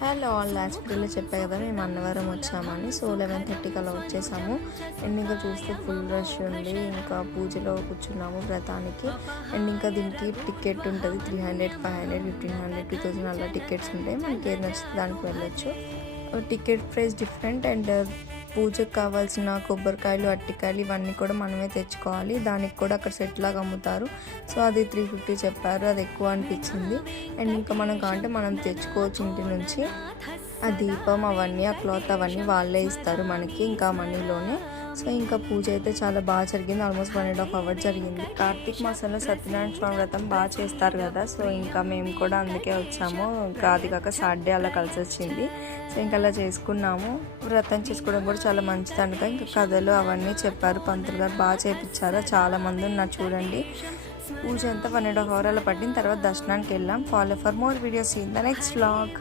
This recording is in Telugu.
హలో ఆల్, లాస్ట్ వీడియోలో చెప్పా కదా మేము అన్నవరం వచ్చామని. సో 11:30కి అలా వచ్చేసాము. అండ్ ఇంకా చూస్తే ఫుల్ రష్ ఉంది. ఇంకా పూజలో కూర్చున్నాము వ్రతానికి. అండ్ ఇంకా దీనికి టికెట్ ఉంటుంది 300, 500, 1500, 2000 అలా టికెట్స్ ఉంటాయి. మనకి ఏది నచ్చితే దానికి వెళ్ళొచ్చు. Ticket price different. అండ్ పూజకు కావాల్సిన కొబ్బరికాయలు, అట్టికాయలు ఇవన్నీ కూడా మనమే తెచ్చుకోవాలి. దానికి కూడా అక్కడ సెట్ లాగా అమ్ముతారు. సో అది 350 చెప్పారు, అది ఎక్కువ అనిపించింది. అండ్ ఇంకా మనం కావాలంటే మనం తెచ్చుకోవచ్చు ఇంటి నుంచి. ఆ దీపం అవన్నీ, ఆ క్లాత్ అవన్నీ వాళ్ళే ఇస్తారు మనకి, ఇంకా మనీలోనే. సో ఇంకా పూజ అయితే చాలా బాగా జరిగింది. ఆల్మోస్ట్ 1.5 hours జరిగింది. కార్తీక మాసంలో సత్యనారాయణ స్వామి వ్రతం బాగా చేస్తారు కదా. సో ఇంకా మేము కూడా అందుకే వచ్చాము. ఇంకా అది కాక సాటర్డే అలా కలిసి వచ్చింది. సో ఇంకా అలా చేసుకున్నాము. వ్రతం చేసుకోవడం కూడా చాలా మంచిది అనుక ఇంకా కథలు అవన్నీ చెప్పారు. పంతులు గారు బాగా చేయించారు. చాలా మంది ఉన్నారు చూడండి. పూజ అంతా 1.5 hours అలా పట్టిన తర్వాత దర్శనానికి వెళ్ళాం. Follow for more videos in the next vlog.